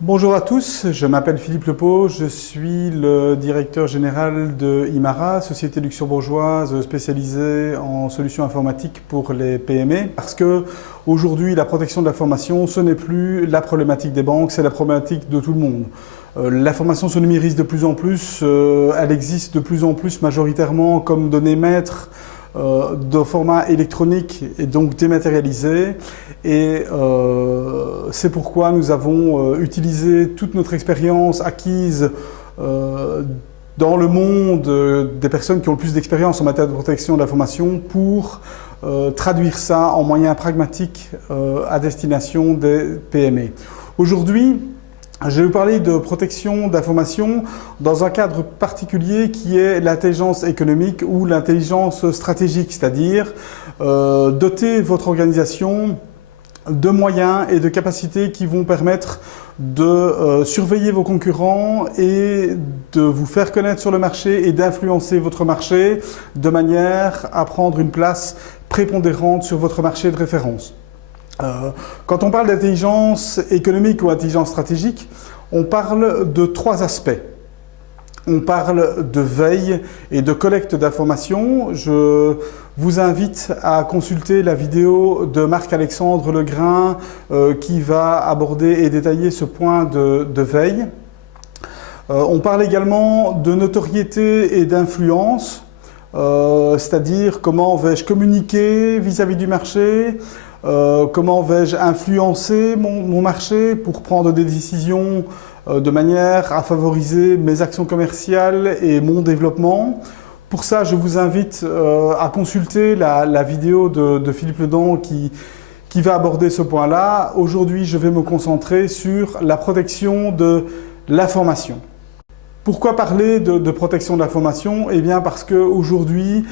Bonjour à tous, je m'appelle Philippe Lepeau, je suis le directeur général de Imara, société luxembourgeoise spécialisée en solutions informatiques pour les PME. Parce que aujourd'hui, la protection de l'information, ce n'est plus la problématique des banques, c'est la problématique de tout le monde. L'information se numérise de plus en plus, elle existe de plus en plus majoritairement comme données maîtres de format électronique et donc dématérialisé. Et c'est pourquoi nous avons utilisé toute notre expérience acquise dans le monde des personnes qui ont le plus d'expérience en matière de protection de l'information pour traduire ça en moyens pragmatiques à destination des PME. Aujourd'hui, je vais vous parler de protection d'information dans un cadre particulier qui est l'intelligence économique ou l'intelligence stratégique, c'est-à-dire doter votre organisation de moyens et de capacités qui vont permettre de surveiller vos concurrents et de vous faire connaître sur le marché et d'influencer votre marché de manière à prendre une place prépondérante sur votre marché de référence. Quand on parle d'intelligence économique ou intelligence stratégique, on parle de trois aspects. On parle de veille et de collecte d'informations. Je vous invite à consulter la vidéo de Marc-Alexandre Legrain qui va aborder et détailler ce point de veille. On parle également de notoriété et d'influence, c'est-à-dire comment vais-je communiquer vis-à-vis du marché, comment vais-je influencer mon marché pour prendre des décisions de manière à favoriser mes actions commerciales et mon développement. Pour ça, je vous invite à consulter la vidéo de Philippe Ledan qui va aborder ce point-là. Aujourd'hui, je vais me concentrer sur la protection de l'information. Pourquoi parler de protection de l'information? Eh bien parce qu'aujourd'hui,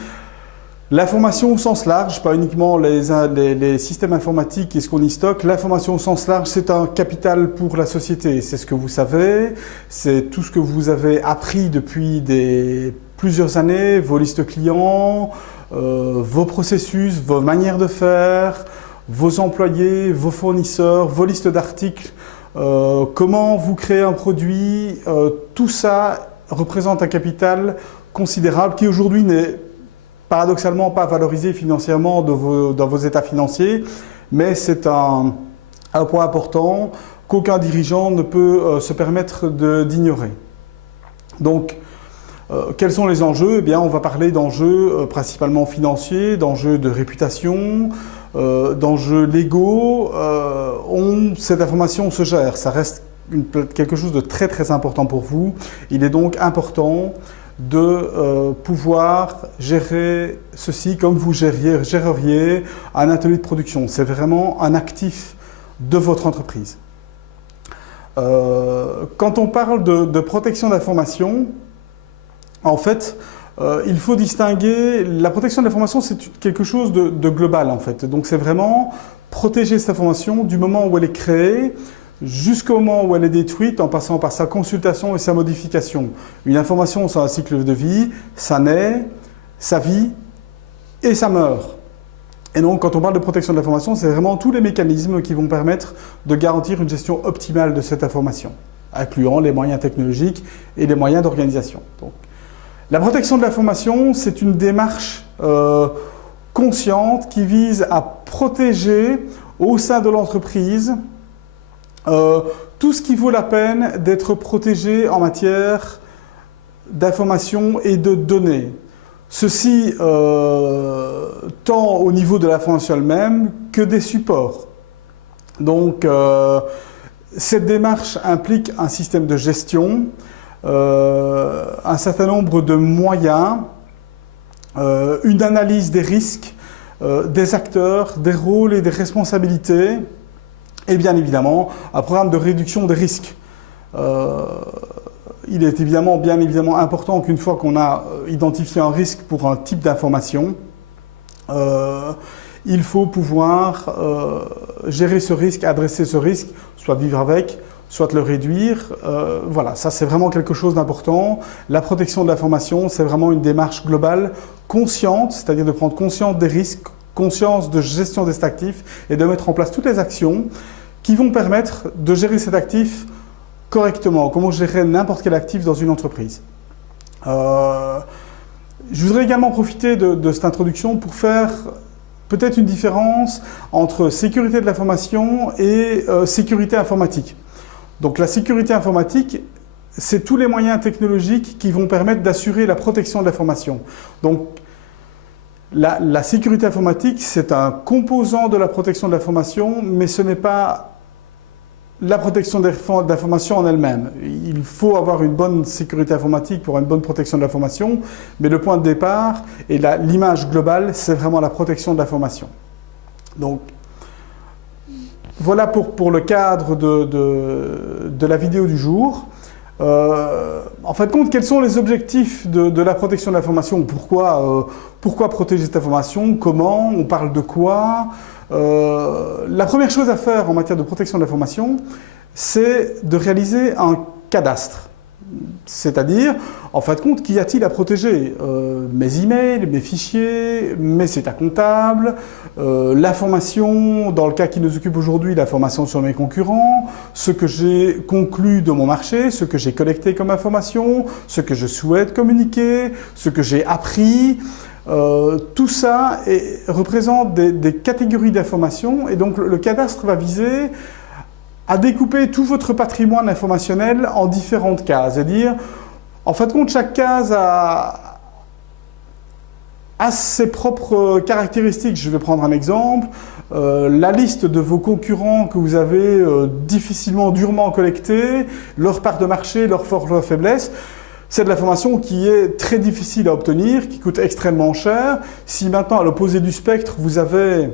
l'information au sens large, pas uniquement les systèmes informatiques et ce qu'on y stocke, l'information au sens large, c'est un capital pour la société. C'est ce que vous savez, c'est tout ce que vous avez appris depuis plusieurs années, vos listes clients, vos processus, vos manières de faire, vos employés, vos fournisseurs, vos listes d'articles, comment vous créez un produit, tout ça représente un capital considérable qui aujourd'hui n'est paradoxalement pas valorisé financièrement dans vos états financiers, mais c'est un point important qu'aucun dirigeant ne peut se permettre d'ignorer. Donc, quels sont les enjeux? Eh bien, on va parler d'enjeux principalement financiers, d'enjeux de réputation, d'enjeux légaux. Cette information se gère, ça reste quelque chose de très très important pour vous. Il est donc important de pouvoir gérer ceci comme vous géreriez un atelier de production. C'est vraiment un actif de votre entreprise. Quand on parle de protection d'information, en fait, il faut distinguer, la protection de l'information, c'est quelque chose de global en fait. Donc c'est vraiment protéger cette information du moment où elle est créée jusqu'au moment où elle est détruite en passant par sa consultation et sa modification. Une information, c'est un cycle de vie, ça naît, ça vit et ça meurt. Et donc, quand on parle de protection de l'information, c'est vraiment tous les mécanismes qui vont permettre de garantir une gestion optimale de cette information, incluant les moyens technologiques et les moyens d'organisation. Donc, la protection de l'information, c'est une démarche consciente qui vise à protéger au sein de l'entreprise tout ce qui vaut la peine d'être protégé en matière d'information et de données. Ceci tant au niveau de l'information elle-même que des supports. Donc, cette démarche implique un système de gestion, un certain nombre de moyens, une analyse des risques, des acteurs, des rôles et des responsabilités, et bien évidemment un programme de réduction des risques. Il est bien évidemment important qu'une fois qu'on a identifié un risque pour un type d'information, il faut pouvoir gérer ce risque, adresser ce risque, soit vivre avec, soit le réduire. Voilà, ça c'est vraiment quelque chose d'important. La protection de l'information, c'est vraiment une démarche globale, consciente, c'est-à-dire de prendre conscience des risques, conscience de gestion de cet actif et de mettre en place toutes les actions qui vont permettre de gérer cet actif correctement, comment gérer n'importe quel actif dans une entreprise. Je voudrais également profiter de cette introduction pour faire peut-être une différence entre sécurité de l'information et sécurité informatique. Donc la sécurité informatique, c'est tous les moyens technologiques qui vont permettre d'assurer la protection de l'information. Donc la sécurité informatique, c'est un composant de la protection de l'information, mais ce n'est pas la protection d'information en elle-même. Il faut avoir une bonne sécurité informatique pour une bonne protection de l'information, mais le point de départ et l'image globale, c'est vraiment la protection de l'information. Donc, voilà pour le cadre de la vidéo du jour. En fin de compte, quels sont les objectifs de la protection de l'information? Pourquoi protéger cette information? Comment? On parle de quoi? La première chose à faire en matière de protection de l'information, c'est de réaliser un cadastre. C'est-à-dire, en fin de compte, qu'y a-t-il à protéger? Mes emails, mes fichiers, mes états comptables, l'information, dans le cas qui nous occupe aujourd'hui, l'information sur mes concurrents, ce que j'ai conclu de mon marché, ce que j'ai collecté comme information, ce que je souhaite communiquer, ce que j'ai appris. Tout ça représente des catégories d'informations et donc le cadastre va viser à découper tout votre patrimoine informationnel en différentes cases. C'est-à-dire, en fin de compte, chaque case a ses propres caractéristiques. Je vais prendre un exemple. La liste de vos concurrents que vous avez difficilement, durement collectés, leur part de marché, leur force, leur faiblesse. C'est de l'information qui est très difficile à obtenir, qui coûte extrêmement cher. Si maintenant, à l'opposé du spectre, vous avez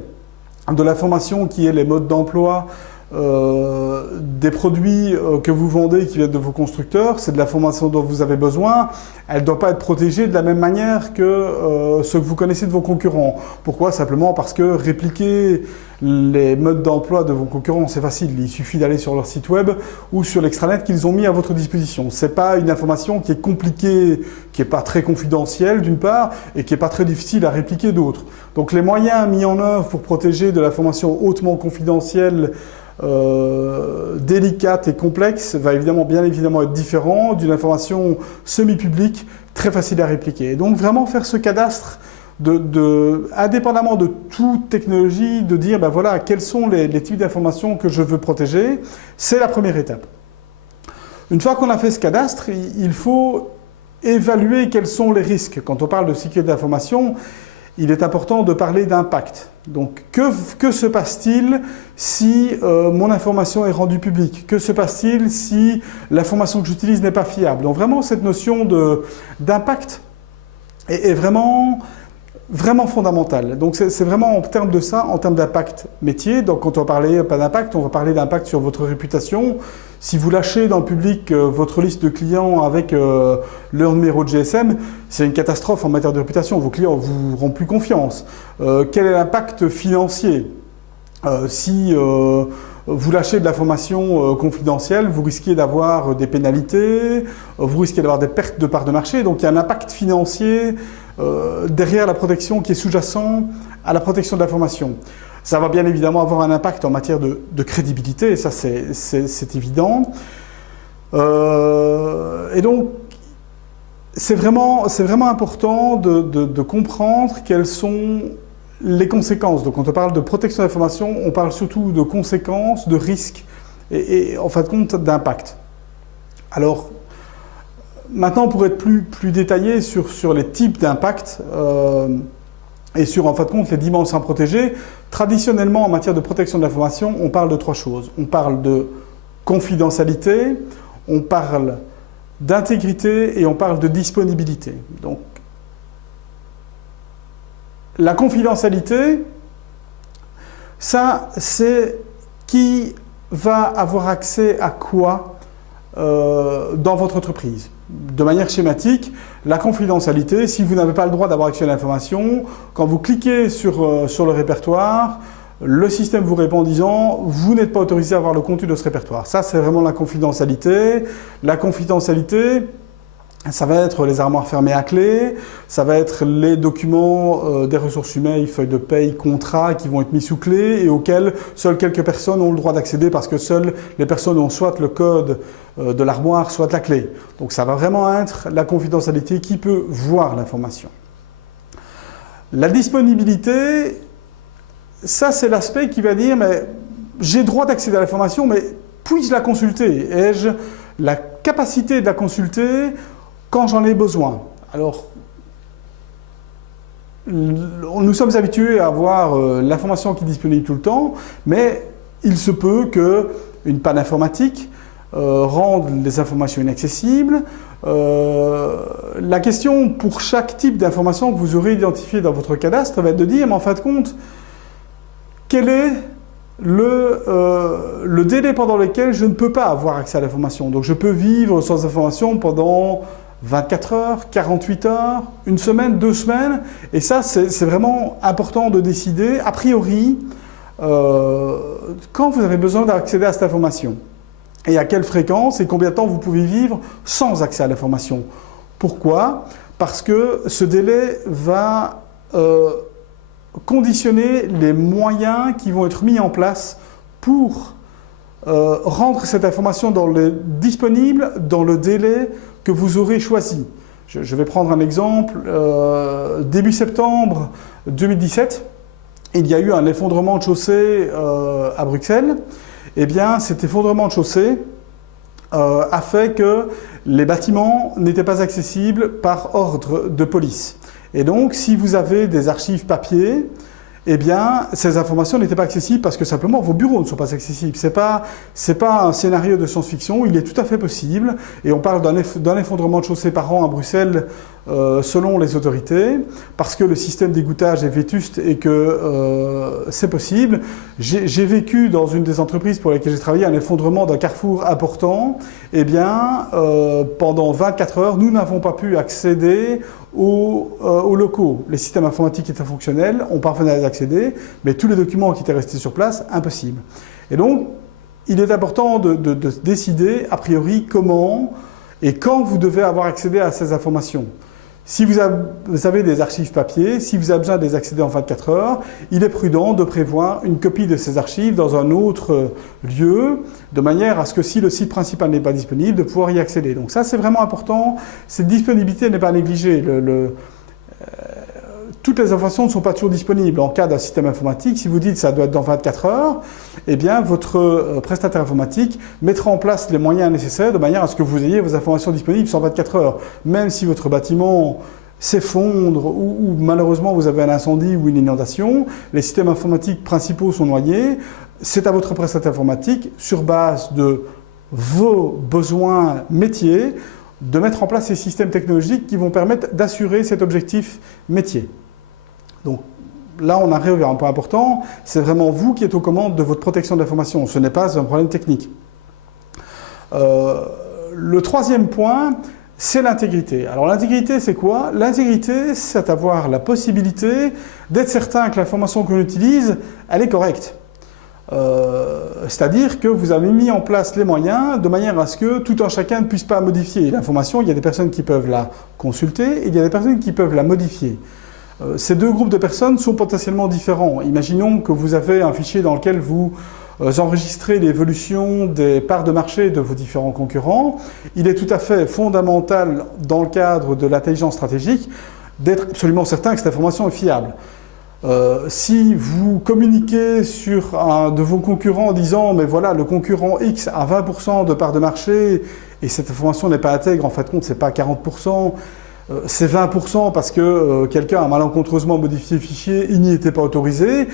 de l'information qui est les modes d'emploi des produits que vous vendez qui viennent de vos constructeurs, c'est de l'information dont vous avez besoin. Elle ne doit pas être protégée de la même manière que ce que vous connaissez de vos concurrents. Pourquoi? Simplement parce que répliquer les modes d'emploi de vos concurrents, c'est facile. Il suffit d'aller sur leur site web ou sur l'extranet qu'ils ont mis à votre disposition. Ce n'est pas une information qui est compliquée, qui n'est pas très confidentielle d'une part, et qui n'est pas très difficile à répliquer d'autre. Donc les moyens mis en œuvre pour protéger de l'information hautement confidentielle, délicate et complexe va bien évidemment être différent d'une information semi-publique très facile à répliquer. Et donc vraiment faire ce cadastre indépendamment de toute technologie, de dire ben voilà, quels sont les types d'informations que je veux protéger, c'est la première étape. Une fois qu'on a fait ce cadastre, il faut évaluer quels sont les risques. Quand on parle de sécurité d'information, il est important de parler d'impact. Donc, que se passe-t-il si mon information est rendue publique? Que se passe-t-il si l'information que j'utilise n'est pas fiable? Donc, vraiment, cette notion d'impact est vraiment fondamentale. Donc, c'est vraiment en termes de ça, en termes d'impact métier. Donc, quand on va parler pas d'impact, on va parler d'impact sur votre réputation. Si vous lâchez dans le public votre liste de clients avec leur numéro de GSM, c'est une catastrophe en matière de réputation. Vos clients ne vous rendent plus confiance. Quel est l'impact financier? Si vous lâchez de l'information confidentielle, vous risquez d'avoir des pénalités, vous risquez d'avoir des pertes de parts de marché. Donc il y a un impact financier derrière la protection qui est sous-jacent à la protection de l'information. Ça va bien évidemment avoir un impact en matière de crédibilité, et ça c'est évident. Et donc, c'est vraiment important de comprendre quelles sont les conséquences. Donc, quand on parle de protection de l'information, on parle surtout de conséquences, de risques et en fin de compte d'impact. Alors, maintenant, pour être plus détaillé sur les types d'impact et sur en fin de compte les dimensions à protéger, traditionnellement en matière de protection de l'information, on parle de trois choses. On parle de confidentialité, on parle d'intégrité et on parle de disponibilité. Donc, la confidentialité, ça, c'est qui va avoir accès à quoi dans votre entreprise. De manière schématique, la confidentialité, si vous n'avez pas le droit d'avoir accès à l'information, quand vous cliquez sur le répertoire, le système vous répond en disant « vous n'êtes pas autorisé à avoir le contenu de ce répertoire ». Ça, c'est vraiment la confidentialité. La confidentialité, ça va être les armoires fermées à clé, ça va être les documents des ressources humaines, feuilles de paye, contrats qui vont être mis sous clé et auxquels seules quelques personnes ont le droit d'accéder parce que seules les personnes ont soit le code de l'armoire, soit la clé. Donc ça va vraiment être la confidentialité qui peut voir l'information. La disponibilité, ça c'est l'aspect qui va dire mais j'ai droit d'accéder à l'information, mais puis-je la consulter? Ai-je la capacité de la consulter quand j'en ai besoin? Alors, nous sommes habitués à avoir l'information qui est disponible tout le temps, mais il se peut qu'une panne informatique rende les informations inaccessibles. La question pour chaque type d'information que vous aurez identifié dans votre cadastre va être de dire, mais en fin de compte, quel est le délai pendant lequel je ne peux pas avoir accès à l'information. Donc je peux vivre sans information pendant 24 heures, 48 heures, une semaine, 2 semaines, et ça c'est vraiment important de décider, a priori, quand vous avez besoin d'accéder à cette information. Et à quelle fréquence et combien de temps vous pouvez vivre sans accès à l'information. Pourquoi? Parce que ce délai va conditionner les moyens qui vont être mis en place pour rendre cette information disponible dans le délai que vous aurez choisi. Je vais prendre un exemple. Début septembre 2017, il y a eu un effondrement de chaussée à Bruxelles. Eh bien, cet effondrement de chaussée a fait que les bâtiments n'étaient pas accessibles par ordre de police. Et donc, si vous avez des archives papier, eh bien, ces informations n'étaient pas accessibles parce que simplement vos bureaux ne sont pas accessibles. C'est pas un scénario de science-fiction, il est tout à fait possible. Et on parle d'un effondrement de chaussée par an à Bruxelles selon les autorités, parce que le système d'égouttage est vétuste et que c'est possible. J'ai vécu dans une des entreprises pour lesquelles j'ai travaillé un effondrement d'un carrefour important. Eh bien, pendant 24 heures, nous n'avons pas pu accéder aux locaux. Les systèmes informatiques étaient fonctionnels, on parvenait à les accéder, mais tous les documents qui étaient restés sur place, impossible. Et donc, il est important de décider, a priori, comment et quand vous devez avoir accédé à ces informations. Si vous avez des archives papier, si vous avez besoin de les accéder en 24 heures, il est prudent de prévoir une copie de ces archives dans un autre lieu, de manière à ce que si le site principal n'est pas disponible, de pouvoir y accéder. Donc ça, c'est vraiment important. Cette disponibilité n'est pas négligée. Toutes les informations ne sont pas toujours disponibles. En cas d'un système informatique, si vous dites que ça doit être dans 24 heures, eh bien, votre prestataire informatique mettra en place les moyens nécessaires de manière à ce que vous ayez vos informations disponibles sur 24 heures. Même si votre bâtiment s'effondre ou malheureusement vous avez un incendie ou une inondation, les systèmes informatiques principaux sont noyés, c'est à votre prestataire informatique, sur base de vos besoins métiers, de mettre en place ces systèmes technologiques qui vont permettre d'assurer cet objectif métier. Donc là, on arrive à un point important, c'est vraiment vous qui êtes aux commandes de votre protection de l'information, ce n'est pas un problème technique. Le troisième point, c'est l'intégrité. Alors l'intégrité, c'est quoi? L'intégrité, c'est avoir la possibilité d'être certain que l'information qu'on utilise, elle est correcte. C'est-à-dire que vous avez mis en place les moyens de manière à ce que tout un chacun ne puisse pas modifier l'information. Il y a des personnes qui peuvent la consulter et il y a des personnes qui peuvent la modifier. Ces deux groupes de personnes sont potentiellement différents. Imaginons que vous avez un fichier dans lequel vous enregistrez l'évolution des parts de marché de vos différents concurrents. Il est tout à fait fondamental, dans le cadre de l'intelligence stratégique, d'être absolument certain que cette information est fiable. Si vous communiquez sur un de vos concurrents en disant « mais voilà, le concurrent X a 20% de parts de marché et cette information n'est pas intègre, en fait compte, c'est pas 40%, c'est 20% parce que quelqu'un a malencontreusement modifié le fichier, il n'y était pas autorisé »,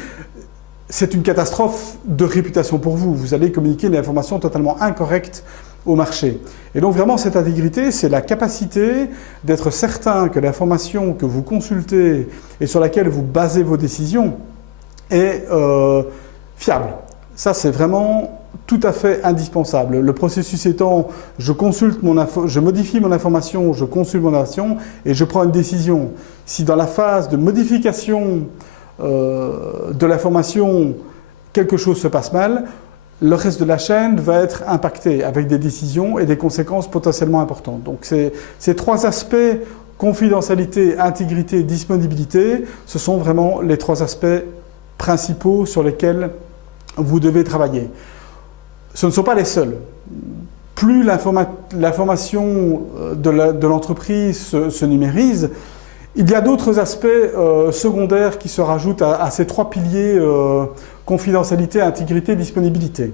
c'est une catastrophe de réputation pour vous. Vous allez communiquer une information totalement incorrecte au marché. Et donc vraiment, cette intégrité, c'est la capacité d'être certain que l'information que vous consultez et sur laquelle vous basez vos décisions est fiable. Ça, c'est vraiment tout à fait indispensable. Le processus étant, je modifie mon information, je consulte mon information et je prends une décision. Si dans la phase de modification de l'information, quelque chose se passe mal, le reste de la chaîne va être impacté avec des décisions et des conséquences potentiellement importantes. Donc ces trois aspects, confidentialité, intégrité, disponibilité, ce sont vraiment les trois aspects principaux sur lesquels vous devez travailler. Ce ne sont pas les seuls. Plus l'information de l'entreprise se numérise, il y a d'autres aspects secondaires qui se rajoutent à ces trois piliers confidentialité, intégrité, disponibilité.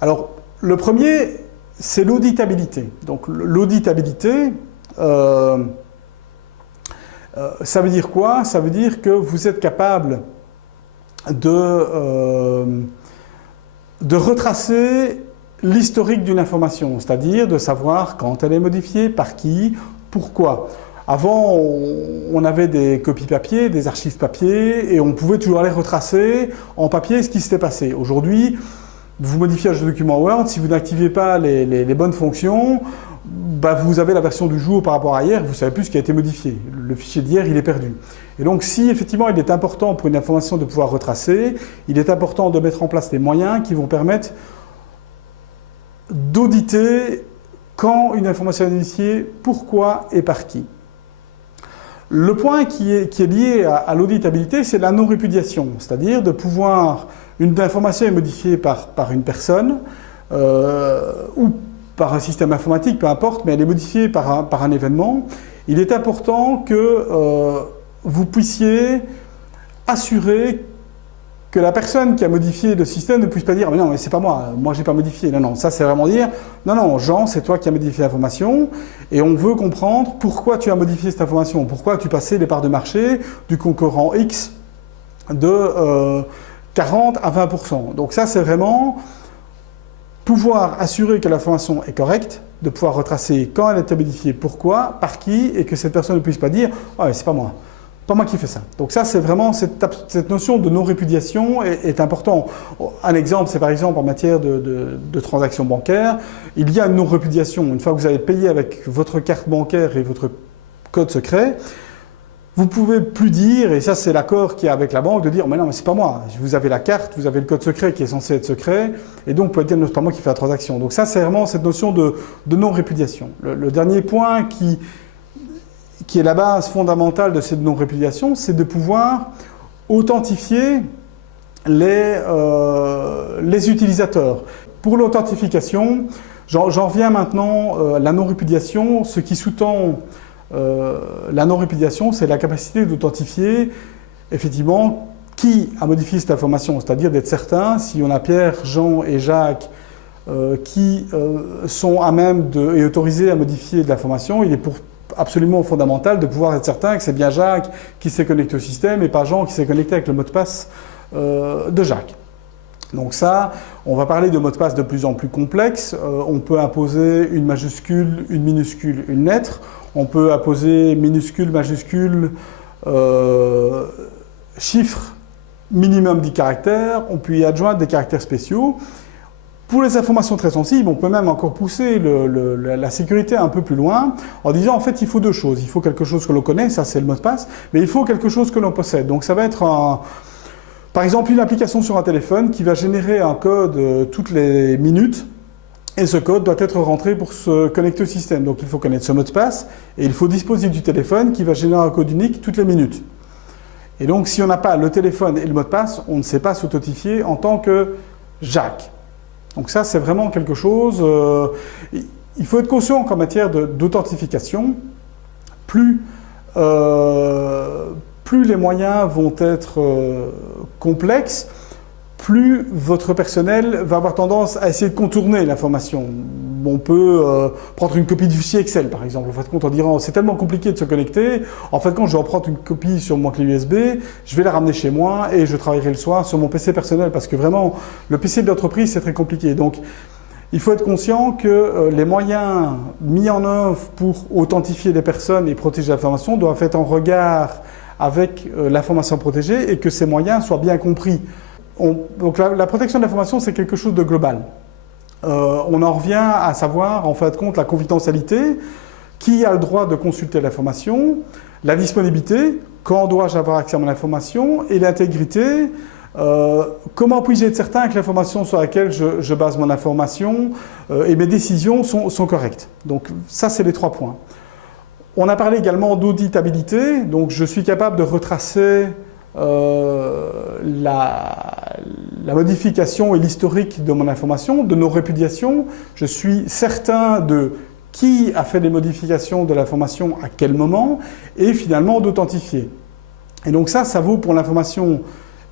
Alors, le premier, c'est l'auditabilité. Donc, l'auditabilité, ça veut dire quoi? Ça veut dire que vous êtes capable de retracer l'historique d'une information, c'est-à-dire de savoir quand elle est modifiée, par qui, pourquoi. Avant, on avait des copies papier, des archives papier, et on pouvait toujours aller retracer en papier ce qui s'était passé. Aujourd'hui, vous modifiez un document Word, si vous n'activez pas les bonnes fonctions, bah vous avez la version du jour par rapport à hier, vous ne savez plus ce qui a été modifié. Le fichier d'hier, il est perdu. Et donc, si effectivement il est important pour une information de pouvoir retracer, il est important de mettre en place des moyens qui vont permettre d'auditer quand une information est modifiée, pourquoi et par qui. Le point qui est lié à l'auditabilité, c'est la non-répudiation, c'est-à-dire de pouvoir, une information est modifiée par une personne ou par un système informatique, peu importe, mais elle est modifiée par un événement. Il est important que vous puissiez assurer que la personne qui a modifié le système ne puisse pas dire « mais non, mais c'est pas moi j'ai pas modifié ». Non, ça c'est vraiment dire « non, Jean, c'est toi qui as modifié l'information et on veut comprendre pourquoi tu as modifié cette information, pourquoi tu passais les parts de marché du concurrent X de 40 à 20%. » Donc ça c'est vraiment pouvoir assurer que l'information est correcte, de pouvoir retracer quand elle a été modifiée, pourquoi, par qui, et que cette personne ne puisse pas dire « ah, c'est pas moi qui fais ça ». Donc ça, c'est vraiment cette notion de non-répudiation est important. Un exemple, c'est par exemple en matière de transactions bancaires, il y a une non-répudiation. Une fois que vous avez payé avec votre carte bancaire et votre code secret, vous pouvez plus dire, et ça c'est l'accord qu'il y a avec la banque, de dire « mais non, mais c'est pas moi, vous avez la carte, vous avez le code secret qui est censé être secret, et donc vous pouvez dire « non, c'est pas moi qui fais la transaction ». Donc ça, c'est vraiment cette notion de non-répudiation. Le dernier point qui est la base fondamentale de cette non-répudiation, c'est de pouvoir authentifier les utilisateurs. Pour l'authentification, j'en reviens maintenant à la non-répudiation. Ce qui sous-tend la non-répudiation, c'est la capacité d'authentifier effectivement qui a modifié cette information, c'est-à-dire d'être certain si on a Pierre, Jean et Jacques qui sont à même et autorisés à modifier de l'information, il est absolument fondamental de pouvoir être certain que c'est bien Jacques qui s'est connecté au système et pas Jean qui s'est connecté avec le mot de passe de Jacques. Donc ça, on va parler de mots de passe de plus en plus complexes. On peut imposer une majuscule, une minuscule, une lettre. On peut imposer minuscule, majuscule, chiffre minimum 10 caractères. On peut y adjoindre des caractères spéciaux. Pour les informations très sensibles, on peut même encore pousser la sécurité un peu plus loin en disant en fait il faut deux choses. Il faut quelque chose que l'on connaît, ça c'est le mot de passe, mais il faut quelque chose que l'on possède. Donc ça va être par exemple une application sur un téléphone qui va générer un code toutes les minutes et ce code doit être rentré pour se connecter au système. Donc il faut connaître ce mot de passe et il faut disposer du téléphone qui va générer un code unique toutes les minutes. Et donc si on n'a pas le téléphone et le mot de passe, on ne sait pas s'authentifier en tant que Jacques. Donc ça, c'est vraiment quelque chose... il faut être conscient qu'en matière d'authentification, plus les moyens vont être complexes, plus votre personnel va avoir tendance à essayer de contourner l'information. On peut prendre une copie du fichier Excel, par exemple, en fait, en disant c'est tellement compliqué de se connecter, en fait, quand je vais en prendre une copie sur mon clé USB, je vais la ramener chez moi et je travaillerai le soir sur mon PC personnel, parce que vraiment, le PC de l'entreprise, c'est très compliqué. Donc, il faut être conscient que les moyens mis en œuvre pour authentifier les personnes et protéger l'information doivent être en regard avec l'information protégée et que ces moyens soient bien compris. Donc la protection de l'information, c'est quelque chose de global. On en revient à savoir, en fin de compte, la confidentialité, qui a le droit de consulter l'information, la disponibilité, quand dois-je avoir accès à mon information, et l'intégrité, Comment puis-je être certain que l'information sur laquelle je base mon information et mes décisions sont correctes? Donc ça, c'est les 3 points. On a parlé également d'auditabilité, donc je suis capable de retracer la modification et l'historique de mon information, de nos répudiations. Je suis certain de qui a fait les modifications de l'information à quel moment, et finalement d'authentifier. Et donc ça vaut pour l'information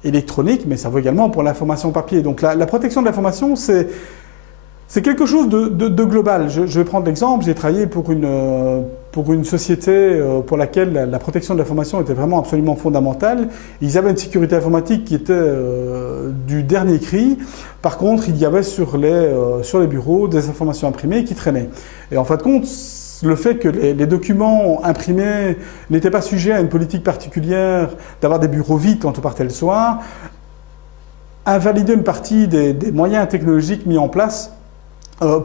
électronique, mais ça vaut également pour l'information papier. Donc la protection de l'information, c'est quelque chose de global. Je vais prendre l'exemple, j'ai travaillé pour une société pour laquelle la protection de l'information était vraiment absolument fondamentale. Ils avaient une sécurité informatique qui était du dernier cri. Par contre, il y avait sur les bureaux des informations imprimées qui traînaient. Et en fin de compte, le fait que les documents imprimés n'étaient pas sujets à une politique particulière d'avoir des bureaux vides quand on partait le soir, invalidait une partie des moyens technologiques mis en place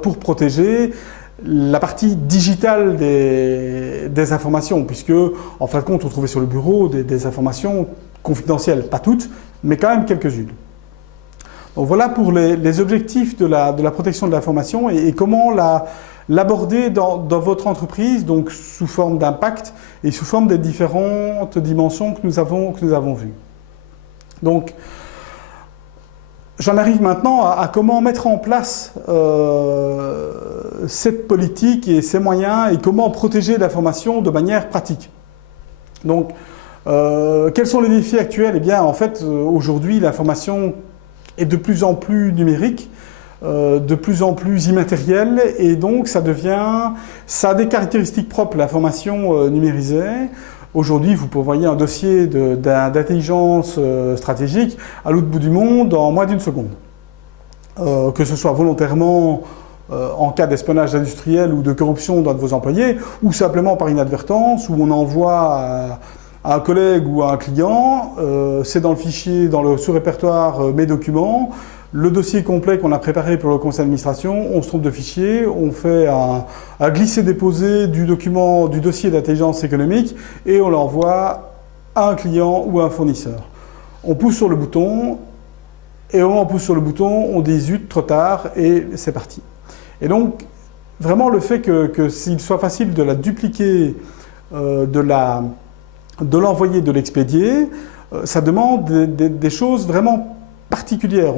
pour protéger la partie digitale des informations, puisque, en fin de compte, on trouvait sur le bureau des informations confidentielles, pas toutes, mais quand même quelques-unes. Donc voilà pour les objectifs de la protection de l'information et comment l'aborder dans votre entreprise, donc sous forme d'impact et sous forme des différentes dimensions que nous avons vues. Donc, j'en arrive maintenant à comment mettre en place cette politique et ces moyens et comment protéger l'information de manière pratique. Donc, quels sont les défis actuels? Eh bien, en fait, aujourd'hui, l'information est de plus en plus numérique, de plus en plus immatérielle, et donc ça a des caractéristiques propres, l'information numérisée. Aujourd'hui, vous pouvez envoyer un dossier d'intelligence stratégique à l'autre bout du monde en moins d'1 seconde. Que ce soit volontairement en cas d'espionnage industriel ou de corruption d'un de vos employés, ou simplement par inadvertance, où on envoie à un collègue ou à un client, c'est dans le fichier, dans le sous-répertoire mes documents, le dossier complet qu'on a préparé pour le conseil d'administration, on se trompe de fichier, on fait un glisser-déposer du dossier d'intelligence économique et on l'envoie à un client ou à un fournisseur. On pousse sur le bouton et au moment où on pousse sur le bouton, on dit zut, trop tard et c'est parti. Et donc, vraiment le fait que s'il soit facile de la dupliquer, de l'envoyer, de l'expédier, ça demande des choses vraiment particulière.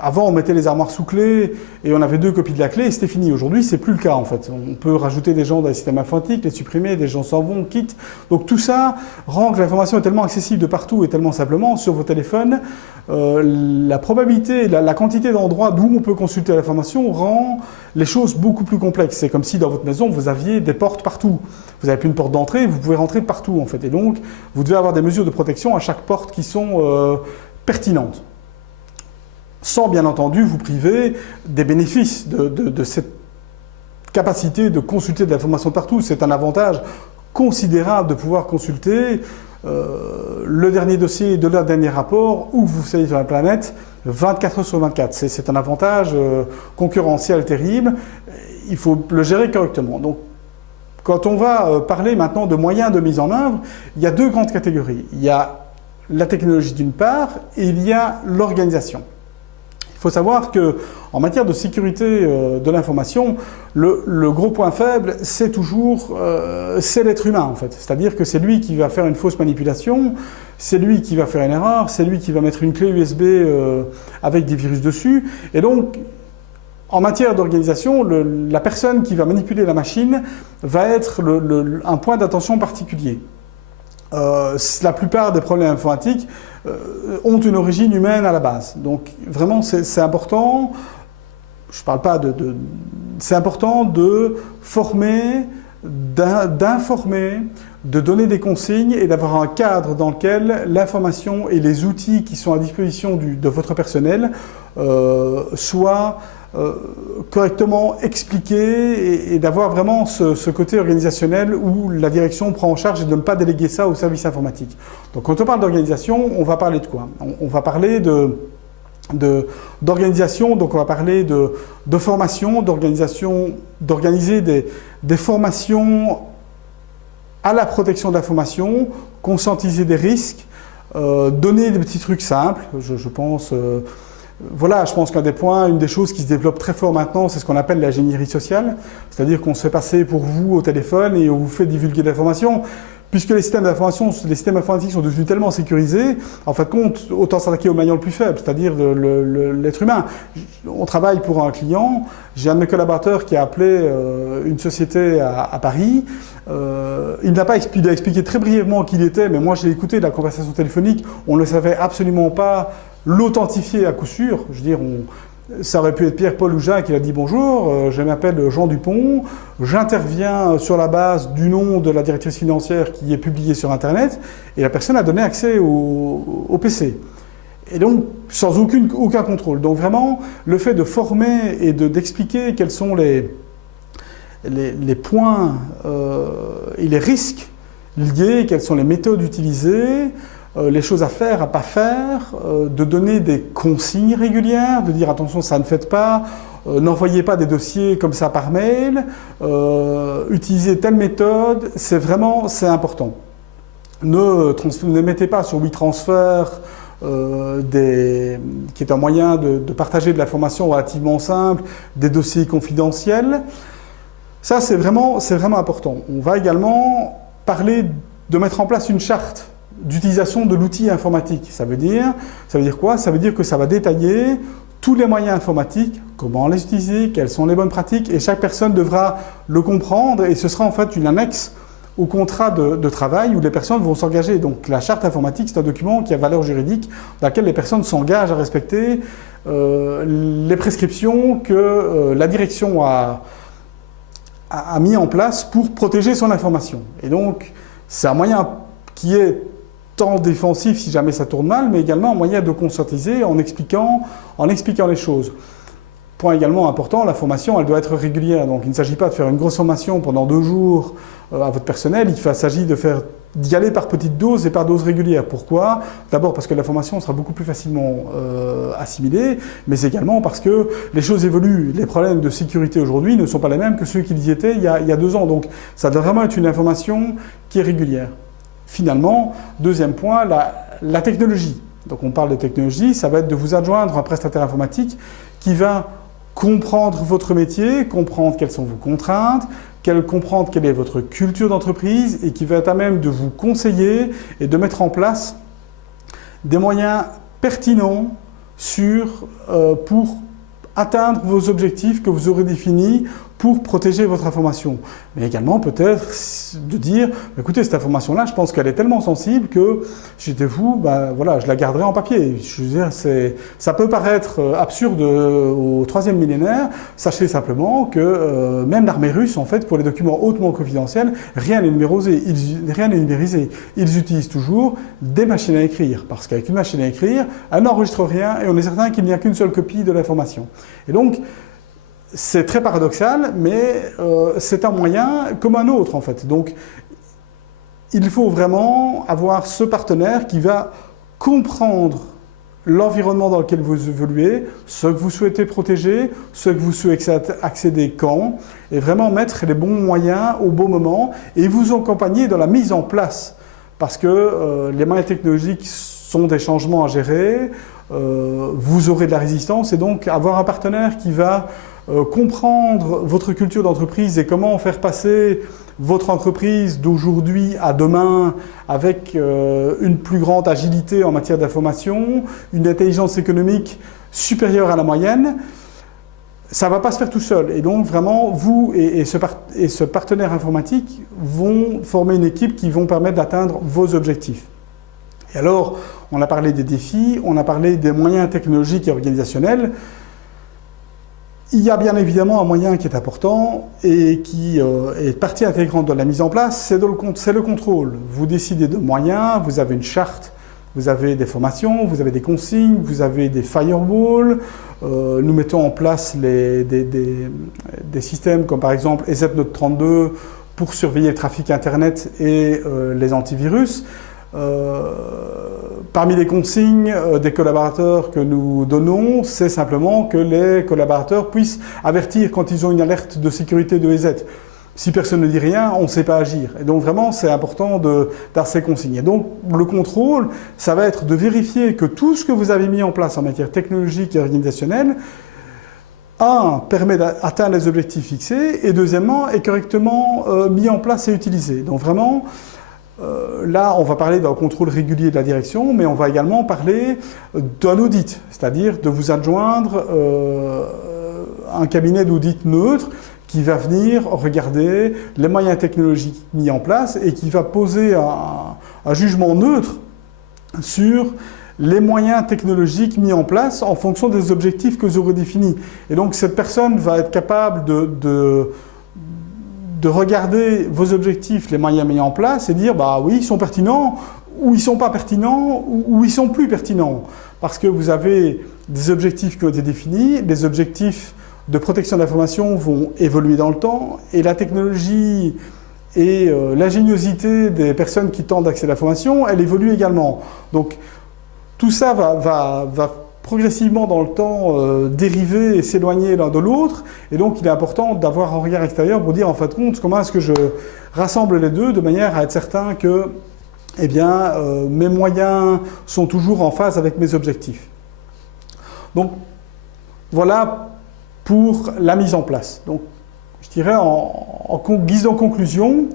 Avant, on mettait les armoires sous clé et on avait 2 copies de la clé et c'était fini. Aujourd'hui, c'est plus le cas en fait. On peut rajouter des gens dans les systèmes informatiques, les supprimer, des gens s'en vont, quittent. Donc tout ça rend que l'information est tellement accessible de partout et tellement simplement sur vos téléphones. La probabilité, la quantité d'endroits d'où on peut consulter l'information rend les choses beaucoup plus complexes. C'est comme si dans votre maison, vous aviez des portes partout. Vous n'avez plus une porte d'entrée, vous pouvez rentrer partout en fait. Et donc, vous devez avoir des mesures de protection à chaque porte qui sont pertinentes. Sans bien entendu vous priver des bénéfices de cette capacité de consulter de l'information partout. C'est un avantage considérable de pouvoir consulter le dernier dossier de leur dernier rapport où vous soyez sur la planète 24 heures sur 24. C'est un avantage concurrentiel terrible. Il faut le gérer correctement. Donc, quand on va parler maintenant de moyens de mise en œuvre, il y a 2 grandes catégories. Il y a la technologie d'une part et il y a l'organisation. Il faut savoir qu'en matière de sécurité de l'information, le gros point faible, c'est toujours c'est l'être humain en fait. C'est-à-dire que c'est lui qui va faire une fausse manipulation, c'est lui qui va faire une erreur, c'est lui qui va mettre une clé USB avec des virus dessus. Et donc, en matière d'organisation, la personne qui va manipuler la machine va être un point d'attention particulier. La plupart des problèmes informatiques ont une origine humaine à la base. Donc vraiment c'est important, je parle pas c'est important de former, d'informer, de donner des consignes et d'avoir un cadre dans lequel l'information et les outils qui sont à disposition de votre personnel soient correctement expliquer et d'avoir vraiment ce côté organisationnel où la direction prend en charge et de ne pas déléguer ça au service informatique. Donc quand on parle d'organisation, on va parler de quoi? On va parler d'organisation, donc on va parler de formation, d'organiser des formations à la protection de l'information, conscientiser des risques, donner des petits trucs simples, je pense... Voilà, je pense qu'un des points, une des choses qui se développe très fort maintenant, c'est ce qu'on appelle l'ingénierie sociale. C'est-à-dire qu'on se fait passer pour vous au téléphone et on vous fait divulguer de l'information. Puisque les systèmes d'information, les systèmes informatiques sont devenus tellement sécurisés, en fin de compte, autant s'attaquer au maillon le plus faible, c'est-à-dire l'être humain. On travaille pour un client. J'ai un de mes collaborateurs qui a appelé une société à Paris. Il n'a pas expliqué, il a expliqué très brièvement qui il était, mais moi j'ai écouté la conversation téléphonique. On ne savait absolument pas l'authentifier à coup sûr. Je veux dire, ça aurait pu être Pierre, Paul ou Jacques qui a dit bonjour, je m'appelle Jean Dupont, j'interviens sur la base du nom de la directrice financière qui est publié sur Internet, et la personne a donné accès au PC. Et donc, sans aucun contrôle. Donc vraiment, le fait de former et d'expliquer quels sont les points et les risques liés, quelles sont les méthodes utilisées, les choses à faire, à pas faire, de donner des consignes régulières, de dire attention, ça ne faites pas, n'envoyez pas des dossiers comme ça par mail, utilisez telle méthode, c'est important. Ne mettez pas sur WeTransfer, qui est un moyen de partager de l'information relativement simple, des dossiers confidentiels. Ça, c'est vraiment important. On va également parler de mettre en place une charte d'utilisation de l'outil informatique. Ça veut dire quoi? Ça veut dire que ça va détailler tous les moyens informatiques, comment les utiliser, quelles sont les bonnes pratiques, et chaque personne devra le comprendre, et ce sera en fait une annexe au contrat de travail où les personnes vont s'engager. Donc la charte informatique, c'est un document qui a valeur juridique dans lequel les personnes s'engagent à respecter les prescriptions que la direction a mis en place pour protéger son information. Et donc, c'est un moyen qui est tant défensif si jamais ça tourne mal, mais également un moyen de conscientiser en expliquant les choses. Point également important, la formation, elle doit être régulière. Donc il ne s'agit pas de faire une grosse formation pendant 2 jours à votre personnel, il s'agit d'y aller par petites doses et par doses régulières. Pourquoi? D'abord parce que la formation sera beaucoup plus facilement assimilée, mais également parce que les choses évoluent. Les problèmes de sécurité aujourd'hui ne sont pas les mêmes que ceux qu'ils y étaient il y a 2 ans. Donc ça doit vraiment être une information qui est régulière. Finalement, deuxième point, la technologie. Donc on parle de technologie, ça va être de vous adjoindre un prestataire informatique qui va comprendre votre métier, comprendre quelles sont vos contraintes, comprendre quelle est votre culture d'entreprise et qui va être à même de vous conseiller et de mettre en place des moyens pertinents pour atteindre vos objectifs que vous aurez définis pour protéger votre information. Mais également peut-être de dire, écoutez, cette information-là, je pense qu'elle est tellement sensible que si j'étais vous, voilà, je la garderai en papier. Je veux dire, ça peut paraître absurde au 3e millénaire. Sachez simplement que même l'armée russe, en fait, pour les documents hautement confidentiels, rien n'est numérisé. Ils utilisent toujours des machines à écrire, parce qu'avec une machine à écrire, elle n'enregistre rien et on est certain qu'il n'y a qu'une seule copie de l'information. Et donc, c'est très paradoxal, mais c'est un moyen comme un autre en fait. Donc, il faut vraiment avoir ce partenaire qui va comprendre l'environnement dans lequel vous évoluez, ce que vous souhaitez protéger, ce que vous souhaitez accéder quand, et vraiment mettre les bons moyens au bon moment et vous accompagner dans la mise en place. Parce que les moyens technologiques sont des changements à gérer, vous aurez de la résistance, et donc avoir un partenaire qui va comprendre votre culture d'entreprise et comment faire passer votre entreprise d'aujourd'hui à demain avec une plus grande agilité en matière d'information, une intelligence économique supérieure à la moyenne, ça ne va pas se faire tout seul. Et donc vraiment, vous et ce partenaire informatique vont former une équipe qui vont permettre d'atteindre vos objectifs. Et alors, on a parlé des défis, on a parlé des moyens technologiques et organisationnels. Il y a bien évidemment un moyen qui est important et qui est partie intégrante de la mise en place, c'est le contrôle. Vous décidez de moyens, vous avez une charte, vous avez des formations, vous avez des consignes, vous avez des firewalls. Nous mettons en place des systèmes comme par exemple EZ-Note32 pour surveiller le trafic Internet et les antivirus. Parmi les consignes des collaborateurs que nous donnons, c'est simplement que les collaborateurs puissent avertir quand ils ont une alerte de sécurité de EZ. si personne ne dit rien, on ne sait pas agir. Et donc vraiment, c'est important d'avoir ces consignes. Et donc le contrôle, ça va être de vérifier que tout ce que vous avez mis en place en matière technologique et organisationnelle, permet d'atteindre les objectifs fixés, et deuxièmement, est correctement mis en place et utilisé. Donc vraiment, là, on va parler d'un contrôle régulier de la direction, mais on va également parler d'un audit, c'est-à-dire de vous adjoindre un cabinet d'audit neutre qui va venir regarder les moyens technologiques mis en place et qui va poser un jugement neutre sur les moyens technologiques mis en place en fonction des objectifs que vous aurez définis. Et donc cette personne va être capable de regarder vos objectifs, les moyens mis en place et dire bah oui, ils sont pertinents ou ils ne sont pas pertinents ou ils sont plus pertinents. Parce que vous avez des objectifs qui ont été définis, des objectifs de protection de l'information vont évoluer dans le temps et la technologie et l'ingéniosité des personnes qui tentent d'accéder à l'information, elle évolue également. Donc tout ça va progressivement dans le temps dériver et s'éloigner l'un de l'autre. Et donc il est important d'avoir un regard extérieur pour dire en fin de compte comment est-ce que je rassemble les deux de manière à être certain que mes moyens sont toujours en phase avec mes objectifs. Donc voilà pour la mise en place. Donc je dirais en guise de conclusion,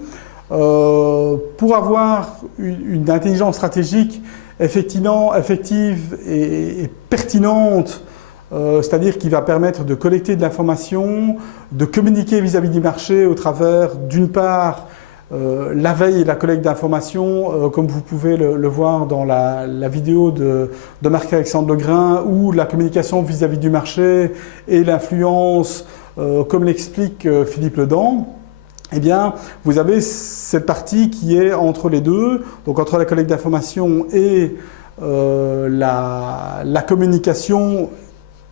pour avoir une intelligence stratégique effective et pertinente, c'est-à-dire qui va permettre de collecter de l'information, de communiquer vis-à-vis du marché au travers, d'une part, la veille et la collecte d'informations, comme vous pouvez le voir dans la vidéo de Marc-Alexandre Legrain, ou la communication vis-à-vis du marché et l'influence, comme l'explique Philippe Ledan. Eh bien, vous avez cette partie qui est entre les deux, donc entre la collecte d'informations et la communication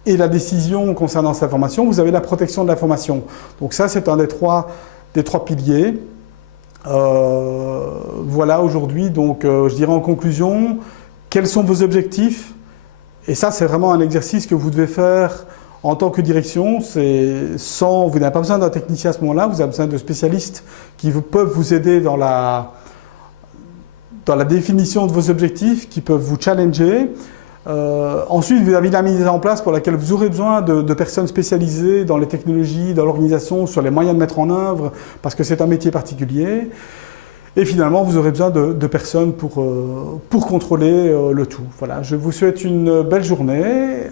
et la décision concernant cette information. Vous avez la protection de l'information. Donc ça, c'est un des trois piliers. Voilà aujourd'hui, donc je dirais en conclusion, quels sont vos objectifs? Et ça, c'est vraiment un exercice que vous devez faire en tant que direction. Vous n'avez pas besoin d'un technicien à ce moment-là, vous avez besoin de spécialistes qui peuvent vous aider dans la définition de vos objectifs, qui peuvent vous challenger. Ensuite, vous avez la mise en place pour laquelle vous aurez besoin de personnes spécialisées dans les technologies, dans l'organisation, sur les moyens de mettre en œuvre, parce que c'est un métier particulier. Et finalement, vous aurez besoin de personnes pour contrôler le tout. Voilà, je vous souhaite une belle journée.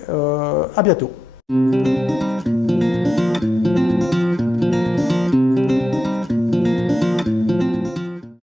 À bientôt.